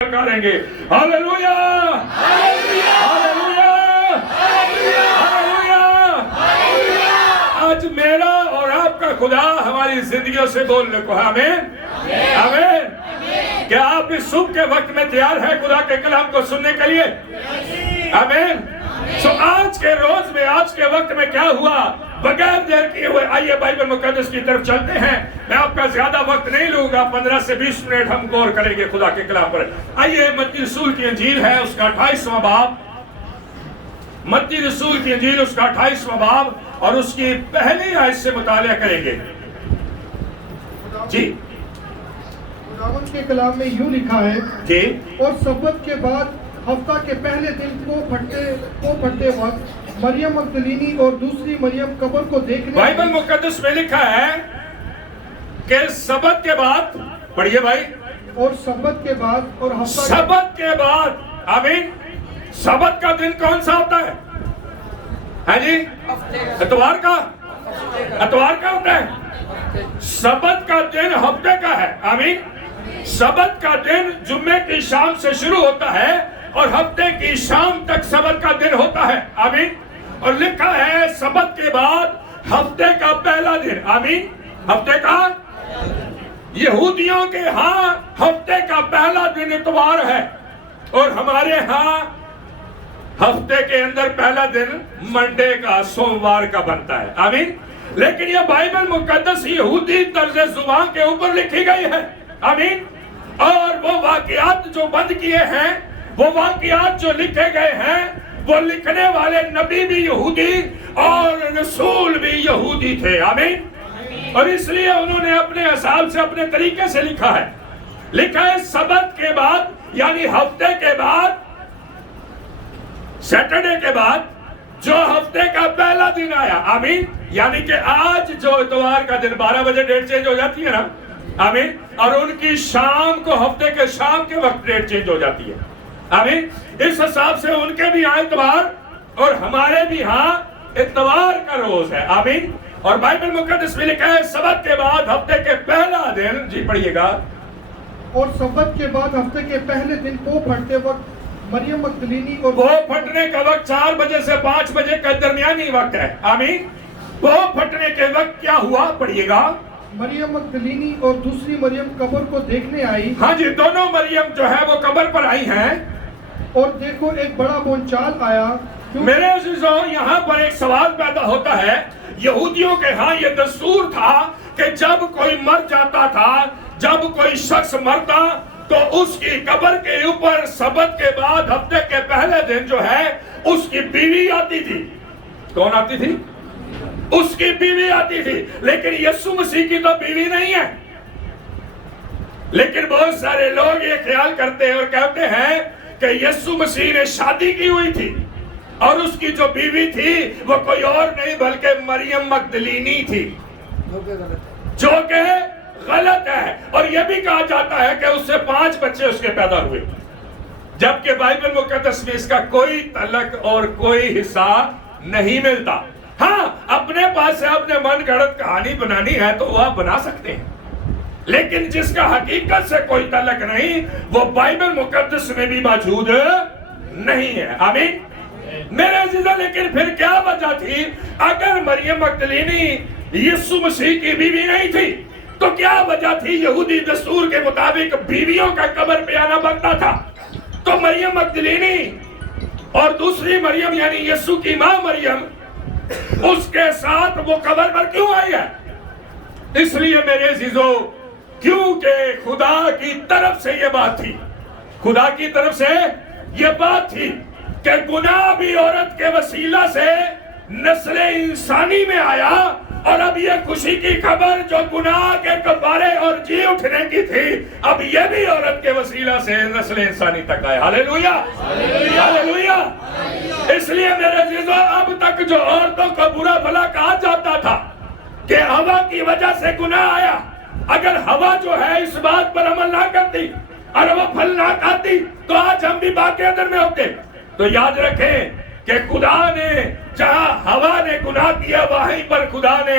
کریں گے. Hallelujah hallelujah hallelujah. آج میرا اور آپ کا خدا ہماری زندگیوں سے بولنے کو. آمین آمین. کیا آپ اس صبح کے وقت میں تیار ہیں خدا کے کلام کو سننے کے لیے؟ آمین. سو آج کے روز میں آج کے وقت میں کیا ہوا؟ بغیر دیر کیے ہوئے آئیے بائبل مقدس کی طرف چلتے ہیں. میں آپ کا زیادہ وقت نہیں لوں گا. 15 سے 20 منٹ ہم غور کریں گے خدا کے کلام پر. آئیے متی رسول کی انجیل ہے اس کا 28واں باب. متی رسول کی انجیل اس کا 28واں باب اور اس کی پہلی آیت سے مطالعہ کریں گے. جی خداوند کے کلام میں یوں لکھا ہے جی. اور سبت کے بعد ہفتہ کے پہلے دن کو پھٹتے وقت مریم مگدلینی اور دوسری مریم قبر کو دیکھنے. بائبل مقدس میں لکھا ہے کہ سبت کے بعد. پڑھیے بھائی. اور سبت کے بعد اور ہفتہ سبت کے بعد. آمین. سبت کا دن کون سا ہوتا ہے؟ ہاں جی اتوار کا. اتوار کا ہوتا ہے. سبت کا دن ہفتے کا ہے. آمین. سبت کا دن جمعے کی شام سے شروع ہوتا ہے اور ہفتے کی شام تک سبت کا دن ہوتا ہے. آمین. اور لکھا ہے سبت کے بعد ہفتے کا پہلا دن. آمین. ہفتے کا یہودیوں کے ہاں ہفتے کا پہلا دن اتوار ہے اور ہمارے ہاں ہفتے کے اندر پہلا دن منڈے کا سوموار کا بنتا ہے. آمین. لیکن یہ بائبل مقدس یہودی طرز زبان کے اوپر لکھی گئی ہے. آمین. اور وہ واقعات جو بند کیے ہیں وہ واقعات جو لکھے گئے ہیں وہ لکھنے والے نبی بھی یہودی اور رسول بھی یہودی تھے. آمین. اور اس لیے انہوں نے اپنے حساب سے اپنے طریقے سے لکھا ہے. لکھا ہے سبت کے بعد یعنی ہفتے کے بعد سیٹرڈے کے بعد جو ہفتے کا پہلا دن آیا. آمین. یعنی کہ آج جو اتوار کا دن 12 بجے ڈیٹ چینج ہو جاتی ہے نا. آمین. اور ان کی شام کو ہفتے کے شام کے وقت ڈیٹ چینج ہو جاتی ہے. آمین. اس حساب سے ان کے بھی ہاں اتوار اور ہمارے بھی ہاں اتوار کا روز ہے. آمین. اور بائبل مقدس میں لکھا ہے سبت کے بعد ہفتے کے پہلا دن. جی پڑھیے گا. اور سبت کے بعد ہفتے کے پہلے دن کو پھٹتے وقت مریم مگدلینی اور وہ پھٹنے کا وقت 4 بجے سے 5 بجے کا درمیانی وقت ہے. آمین. وہ پھٹنے کے وقت کیا ہوا؟ پڑھیے گا. مریم مگدلینی اور دوسری مریم قبر کو دیکھنے آئی. ہاں جی دونوں مریم جو ہے وہ قبر پر آئی ہیں. اور دیکھو ایک بڑا بونچال آیا. میرے عزیزوں یہاں پر ایک سوال پیدا ہوتا ہے. یہودیوں کے ہاں یہ دستور تھا کہ جب کوئی مر جاتا تھا جب کوئی شخص مرتا تو اس کی قبر کے اوپر سبت کے بعد ہفتے کے پہلے دن جو ہے اس کی بیوی آتی تھی. کون آتی تھی؟ اس کی بیوی آتی تھی. لیکن یسوع مسیح کی تو بیوی نہیں ہے. لیکن بہت سارے لوگ یہ خیال کرتے ہیں اور کہتے ہیں کہ یسوع مسیح نے شادی کی ہوئی تھی اور اس کی جو بیوی تھی وہ کوئی اور نہیں بلکہ مریم مگدلینی تھی, جو کہ غلط ہے. اور یہ بھی کہا جاتا ہے کہ اس سے 5 بچے اس کے پیدا ہوئے, جبکہ بائبل مقدس میں اس کا کوئی تعلق اور کوئی حصہ نہیں ملتا. ہاں اپنے پاس سے اپنے من گھڑت کہانی بنانی ہے تو وہ آپ بنا سکتے ہیں, لیکن جس کا حقیقت سے کوئی تعلق نہیں وہ بائبل مقدس میں بھی موجود نہیں ہے. آمین. میرے عزیزاں لیکن پھر کیا وجہ تھی؟ اگر مریم مگدلینی یسوع مسیح کی بیوی نہیں تھی تو کیا وجہ تھی؟ یہودی دستور کے مطابق بیویوں کا قبر پہ آنا بنتا تھا. تو مریم مگدلینی اور دوسری مریم یعنی یسوع کی ماں مریم اس کے ساتھ وہ قبر پر کیوں آئی ہے؟ اس لیے میرے عزیزوں کیونکہ خدا کی طرف سے یہ بات تھی. خدا کی طرف سے یہ بات تھی کہ گناہ بھی عورت کے وسیلہ سے نسل انسانی میں آیا اور اب یہ خوشی کی خبر جو گناہ کے کفارے اور جی اٹھنے کی تھی اب یہ بھی عورت کے وسیلہ سے نسل انسانی تک آئے. Hallelujah hallelujah. اس لیے میرے عزیزوں اب تک جو عورتوں کو برا بھلا کہا جاتا تھا کہ ہوا کی وجہ سے گناہ آیا, اگر ہوا جو ہے اس بات پر عمل نہ کرتی اور وہ پھل نہ کھاتی تو آج ہم بھی باقی ادھر میں ہوتے. تو یاد رکھیں کہ خدا نے جہاں ہوا نے گناہ کیا وہیں پر خدا نے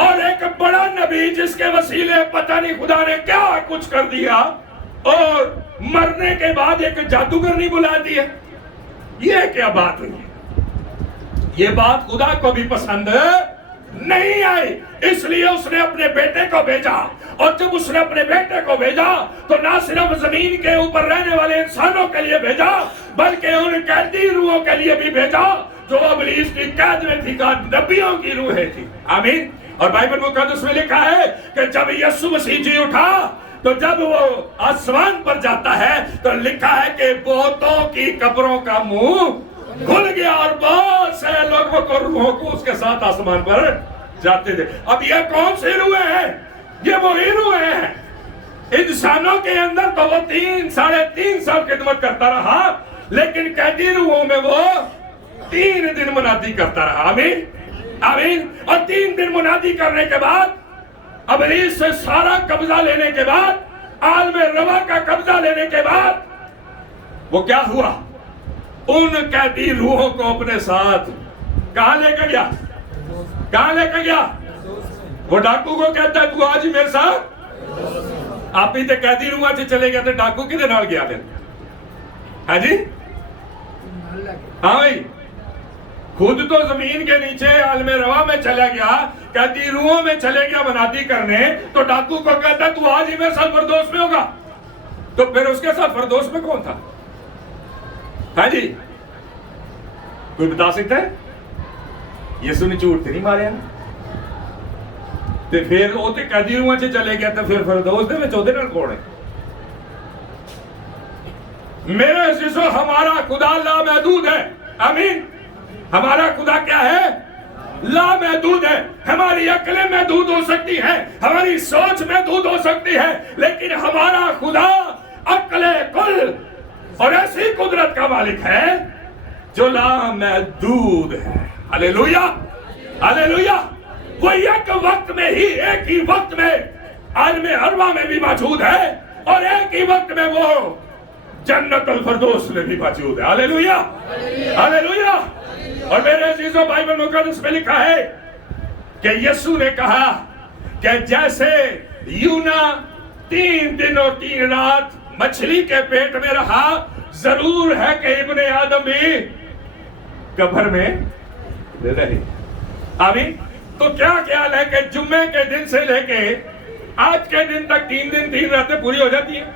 اور ایک بڑا نبی جس کے وسیلے پتہ نہیں خدا نے کیا کچھ کر دیا، اور مرنے کے بعد ایک جادوگر نہیں بلا دیا. یہ کیا بات ہوئی؟ یہ بات خدا کو بھی پسند نہیں آئی، اس لیے اس نے اپنے بیٹے کو بھیجا. اور جب اس نے اپنے بیٹے کو بھیجا تو نہ صرف زمین کے اوپر رہنے والے انسانوں کے لیے بھیجا، بلکہ ان قیدی روحوں کے لیے بھی بھیجا جو ابلیس کی قید میں تھی، نبیوں کی روحیں تھی. آمین. اور بائبل مقدس میں لکھا ہے کہ جب یسوع مسیح جی اٹھا تو جب وہ آسمان پر جاتا ہے تو لکھا ہے کہ بہتوں کی قبروں کا منہ کھل گیا، اور بہت سے لوگوں کو روحوں کو اس کے ساتھ آسمان پر جاتے تھے. اب یہ کون سی روحیں ہیں؟ یہ وہی روحیں ہیں. انسانوں کے اندر تو وہ 3.5 سال خدمت کرتا رہا، لیکن قیدی روحوں میں وہ 3 دن منادی کرتا رہا. آمین آمین. اور 3 دن منادی کرنے کے بعد، ابلیس سے سارا قبضہ لینے کے بعد، عالم روا کا قبضہ لینے کے بعد، وہ کیا ہوا؟ ان قیدی روحوں کو اپنے ساتھ کہاں لے کے گیا؟ کہاں لے کے گیا؟ وہ ڈاکو کو کہتا ہے تو آج میرے ساتھ. آپ ہی تے قیدی روحاں سے چلے گئے تھے، ڈاکو کدے نال گیا پھر؟ ہاں جی ہاں بھائی، خود تو زمین کے نیچے عالم روا میں چلا گیا، قیدی روحوں میں چلے گیا منادی کرنے، تو ڈاکو کو کہتا ہے تو آج ہی میرے ساتھ فردوس میں ہوگا. تو پھر اس کے ساتھ فردوس میں کون تھا؟ ہاں جی کوئی بتا سکتا ہے؟ یسوع نے جھوٹ نہیں ماریا نا. تو پھر وہ تے قیدی روحاں سے چلے گیا، تو پھر فردوس دے وچ اودے نال کون ہے؟ میرے عزیزو، ہمارا خدا لامحدود ہے. آمین. ہمارا خدا کیا ہے؟ لامحدود ہے. ہماری عقلیں محدود ہو سکتی ہیں، ہماری سوچ محدود ہو سکتی ہے، لیکن ہمارا خدا عقل کل اور ایسی قدرت کا مالک ہے جو لامحدود ہے. ہلیلویا ہلیلویا. وہ ایک وقت میں ہی، ایک ہی وقت میں عالم ارواح میں بھی موجود ہے، اور ایک ہی وقت میں وہ جنت الفردوس میں بھی موجود ہے. ہلیلویا ہلیلویا. اور میرے عزیزو، بائبل مقدس میں لکھا ہے کہ یسوع نے کہا کہ جیسے یونا 3 دن اور 3 رات مچھلی کے پیٹ میں رہا، ضرور ہے کہ ابن آدم بھی قبر میں رہے. آمین. تو کیا خیال ہے کہ جمعے کے دن سے لے کے آج کے دن تک 3 دن 3 راتیں پوری ہو جاتی ہیں؟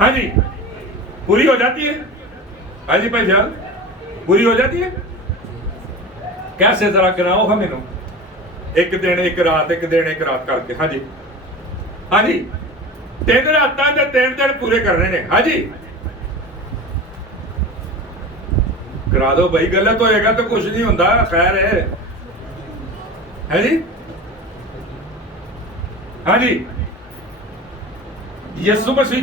ہاں جی پوری ہو جاتی ہے. ہاں جی بھائی جان پوری ہو جاتی ہے. کیسے ذرا گناؤ ہمیں نو، 1 دن 1 رات 1 دن 1 رات کر کے. ہاں جی ہاں جی 3 راتاں تے 3 دن پورے کرنے نے. ہاں جی کرا دو بھائی، غلط ہوئے گا تو کچھ نہیں ہوتا، خیر ہے. ہے جی ہاں جی. یسوع مسیح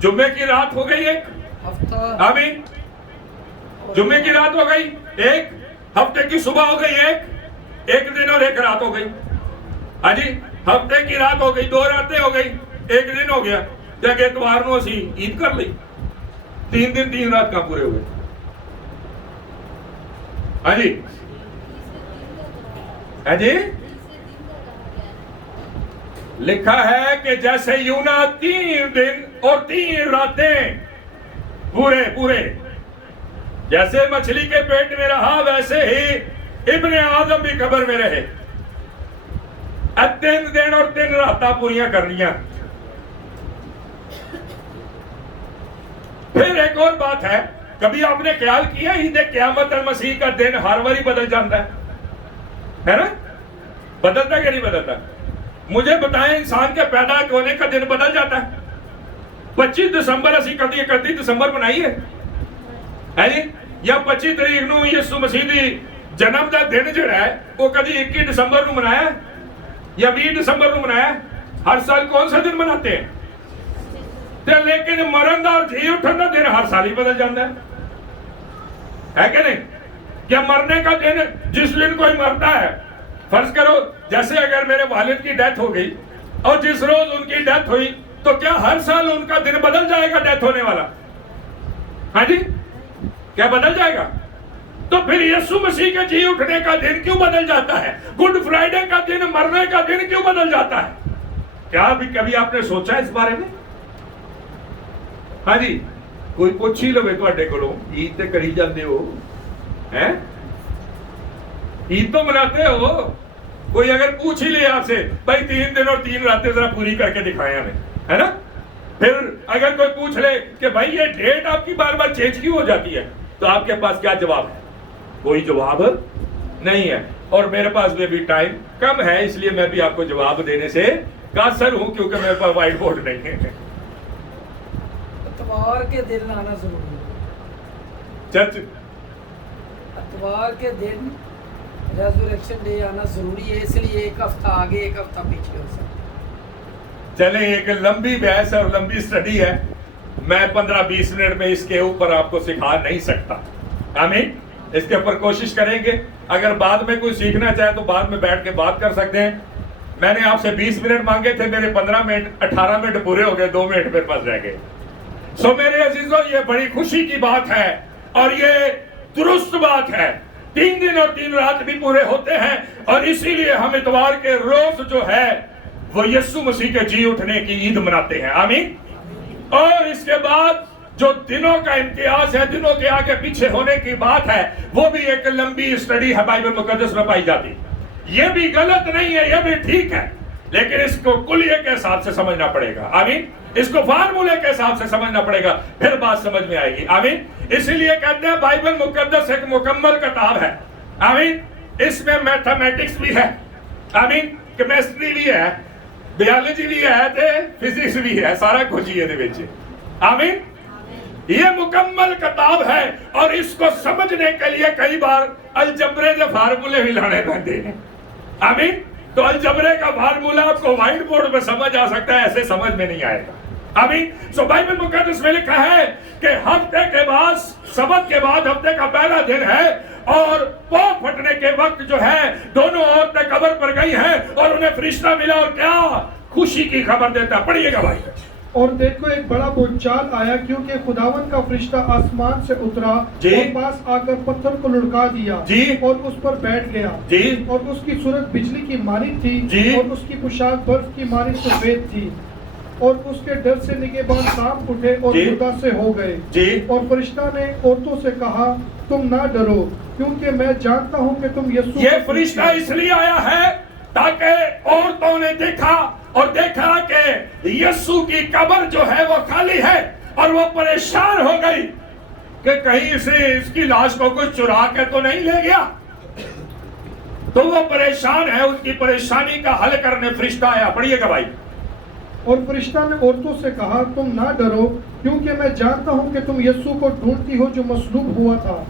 جمعے کی رات ہو گئی 1 ہفتہ. آمین. جمعے کی رات ہو گئی 1 ہفتے کی صبح ہو گئی 1 دن اور 1 رات ہو گئی. ہاں جی ہفتے کی رات ہو گئی، 2 راتیں ہو گئی، 1 دن ہو گیا. جگہ اتوار نو اسی عید کر لی. 3 دن 3 رات کہاں پورے ہوئے؟ ہاں جی ہاں جی لکھا ہے کہ جیسے یونا 3 دن اور 3 راتیں پورے جیسے مچھلی کے پیٹ میں رہا، ویسے ہی ابن آدم بھی قبر میں رہے. 3 دن اور 3 راتاں پوریاں کرنیاں. پھر ایک اور بات ہے، کبھی آپ نے خیال کیا عید قیامت المسیح کا دن ہر باری بدل جاتا ہے نا؟ بدلتا کہ نہیں بدلتا؟ مجھے بتائیں، انسان کے پیدا ہونے کا دن بدل جاتا ہے. 25 دسمبر اسی کدی 31 دسمبر منائی ہے جی، یا 25 تاریخ نو یسوع مسیح دی جنم دا دن جڑا ہے وہ کدی 21 دسمبر نو منایا یا 20 دسمبر نو منایا؟ ہر سال کون سا دن مناتے ہیں؟ لیکن مرن دا اور جی اٹھن دا دن ہر سال ہی بدل جاتا ہے کہ نہیں؟ کیا مرنے کا دن جس دن کوئی مرتا ہے، فرض کرو جیسے اگر میرے والد کی ڈیتھ ہو گئی اور جس روز ان کی ڈیتھ ہوئی، تو کیا ہر سال ان کا دن بدل جائے گا ڈیتھ ہونے والا؟ ہاں جی کیا بدل جائے گا؟ تو پھر یسوع مسیح کے جی اٹھنے کا دن کیوں بدل جاتا ہے؟ گڈ فرائیڈے کا دن مرنے کا دن کیوں بدل جاتا ہے؟ کیا بھی کبھی آپ نے سوچا اس بارے میں؟ ہاں جی، کوئی پوچھ ہی لو تواڈے کولوں عید تے کری جاندے ہو ہیں؟ عید تو مناتے ہو، کوئی اگر پوچھ ہی لے آپ سے بھائی 3 دن اور 3 راتیں ذرا پوری کر کے دکھائیں ہمیں، ہے نا؟ پھر اگر کوئی پوچھ لے کہ بھائی یہ ڈیٹ آپ کی بار بار چینج کیوں ہو جاتی ہے، تو آپ کے پاس کیا جواب ہے؟ کوئی جواب نہیں ہے، اور میرے پاس بھی ابھی ٹائم کم ہے، اس لیے میں بھی آپ کو جواب دینے سے قاصر ہوں، کیونکہ میرے پاس وائٹ بورڈ نہیں ہے۔ اتوار کے دن آنا ضروری ہے، چرچ اتوار کے دن ریزوریکشن ڈے آنا ضروری ہے، اس لیے ایک ہفتہ آگے ایک ہفتہ پیچھے ہو سکتا ہے۔ چلیں، ایک لمبی بحث اور لمبی سٹڈی ہے، میں 15-20 منٹ میں اس کے اوپر آپ کو سکھا نہیں سکتا۔ آمین، اس کے اوپر کوشش کریں گے، اگر بعد میں کوئی سیکھنا چاہے تو بعد میں بیٹھ کے بات کر سکتے ہیں۔ میں نے آپ سے 20 منٹ مانگے تھے، میرے 15 منٹ 18 منٹ پورے ہو گئے، 2 منٹ میرے پاس رہ گئے۔ سو میرے عزیزوں، یہ بڑی خوشی کی بات ہے اور یہ درست بات ہے، 3 دن اور 3 رات بھی پورے ہوتے ہیں، اور اسی لیے ہم اتوار کے روز جو ہے وہ یسوع مسیح کے جی اٹھنے کی عید مناتے ہیں۔ آمین۔ اور اس کے بعد جو دنوں کا امتیاز ہے، دنوں کے آگے پیچھے ہونے کی بات ہے، وہ بھی ایک لمبی اسٹڈی ہے بائبل مقدس میں پائی جاتی۔ یہ بھی غلط نہیں ہے، یہ بھی ٹھیک ہے، لیکن اس کو کلیے کے حساب سے سمجھنا پڑے گا۔ آمین۔ اس کو فارمولے کے حساب سے سمجھنا پڑے گا، پھر بات سمجھ میں آئے گی۔ آمین۔ اسی لیے کہتے ہیں بائبل مقدس ایک مکمل کتاب ہے۔ آمین۔ اس میں میتھمیٹکس بھی ہے، آمین، کیمسٹری بھی ہے، بیالوجی بھی ہے، فزکس بھی ہے، سارا کچھ ہی ہے۔ آمین۔ یہ مکمل کتاب ہے، اور اس کو سمجھنے کے لیے کئی بار الجبرے کے فارمولے بھی لانے پڑتے ہیں۔ آمین۔ تو الجبرے کا فارمولہ آپ کو وائٹ بورڈ میں سمجھ آ سکتا ہے، ایسے سمجھ میں نہیں آئے گا۔ آمین۔ سو بائبل مقدس میں لکھا ہے کہ ہفتے کے بعد، سبت کے بعد ہفتے کا پہلا دن ہے، اور پاؤں پھٹنے کے وقت جو ہے دونوں عورتیں قبر پر گئی ہیں، اور انہیں فرشتہ ملا، اور کیا خوشی کی خبر دیتا۔ پڑھیے گا بھائی۔ اور دیکھو ایک بڑا بھونچال آیا، کیونکہ خداوند کا فرشتہ آسمان سے اترا جی، اور پاس آ کر پتھر کو لڑکا دیا جی، اور اس پر بیٹھ گیا، جی، اور اس کی صورت بجلی کی مانند تھی، جی، اور اس کی پوشاک برف کی مانند سفید تھی، اور اس کے ڈر سے نگہبان کانپ اٹھے اور جی، مردہ سے ہو گئے۔ جی، اور فرشتہ نے عورتوں سے کہا، تم نہ ڈرو، کیونکہ میں جانتا ہوں کہ تم یسوع۔ یہ فرشتہ اس لیے آیا ہے تاکہ عورتوں نے دیکھا کہ یسوع کی قبر جو ہے وہ خالی ہے، اور وہ پریشان ہو گئی کہ کہیں اس کی لاش کو کوئی چرا کے تو نہیں لے گیا۔ تو وہ پریشان ہے، ان کی پریشانی کا حل کرنے فرشتہ آیا۔ پڑھیے گا بھائی۔ اور فرشتہ نے عورتوں سے کہا، تم نہ ڈرو، کیونکہ میں جانتا ہوں کہ تم یسوع کو ڈھونڈتی ہو جو مصلوب ہوا تھا،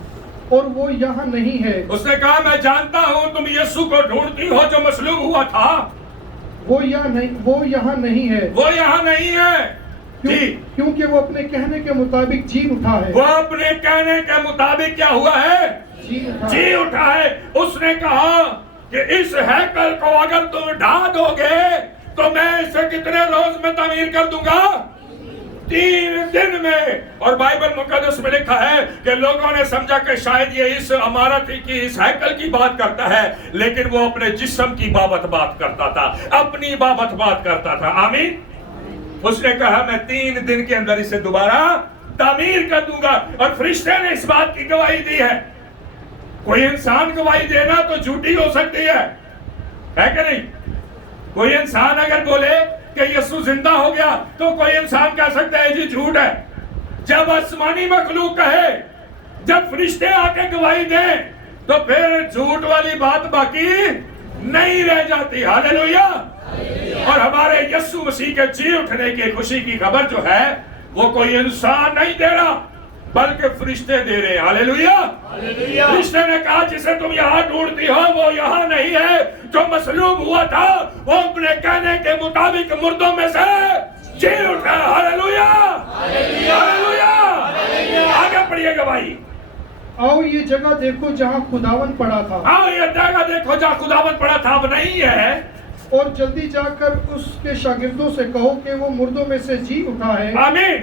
اور وہ یہاں نہیں ہے۔ اس نے کہا، میں جانتا ہوں تم یسوع کو ڈھونڈتی ہو جو مصلوب ہوا تھا، وہ یہاں نہیں ہے۔ وہ یہاں نہیں ہے، جی، کیونکہ وہ اپنے کہنے کے مطابق جی اٹھا ہے۔ وہ اپنے کہنے کے مطابق کیا ہوا ہے؟ جی اٹھا ہے۔ اس نے کہا کہ اس ہیکل کو اگر تم ڈھا دو گے تو میں اسے کتنے روز میں تعمیر کر دوں گا؟ 3 دن میں۔ اور بائبل مقدس میں لکھا ہے کہ لوگوں نے سمجھا کہ شاید یہ اس عمارت کی، اس ہیکل کی بات کرتا ہے، لیکن وہ اپنے جسم کی بابت بات کرتا تھا، اپنی بابت بات کرتا تھا۔ آمین۔ اس نے کہا میں 3 دن کے اندر اسے دوبارہ تعمیر کر دوں گا، اور فرشتے نے اس بات کی گواہی دی ہے۔ کوئی انسان گواہی دینا تو جھوٹی ہو سکتی ہے کہ نہیں؟ کوئی انسان اگر بولے کہ یسوع زندہ ہو گیا تو کوئی انسان کہہ سکتا ہے جی جھوٹ ہے۔ جب آسمانی مخلوق کہے، جب فرشتے آ کے گواہی دیں، تو پھر جھوٹ والی بات باقی نہیں رہ جاتی۔ ہاللیلویا۔ اور ہمارے یسوع مسیح کے جی اٹھنے کی خوشی کی خبر جو ہے وہ کوئی انسان نہیں دے رہا، بلکہ فرشتے دے رہے ہیں۔ ہاللیلویا۔ فرشتے نے کہا جسے تم یہاں ڈھونڈتی ہو وہ یہاں نہیں ہے، جو مصلوب ہوا تھا وہ اپنے کہنے کے مطابق مردوں میں سے جی اٹھا۔ ہاللیلویا، ہاللیلویا۔ آگے پڑھیے گا بھائی۔ آؤ یہ جگہ دیکھو جہاں خداوند پڑا تھا۔ آؤ یہ جگہ دیکھو جہاں خداوند پڑا تھا، اب نہیں ہے۔ اور جلدی جا کر اس کے شاگردوں سے کہو کہ وہ مردوں میں سے جی اٹھا ہے۔ آمین۔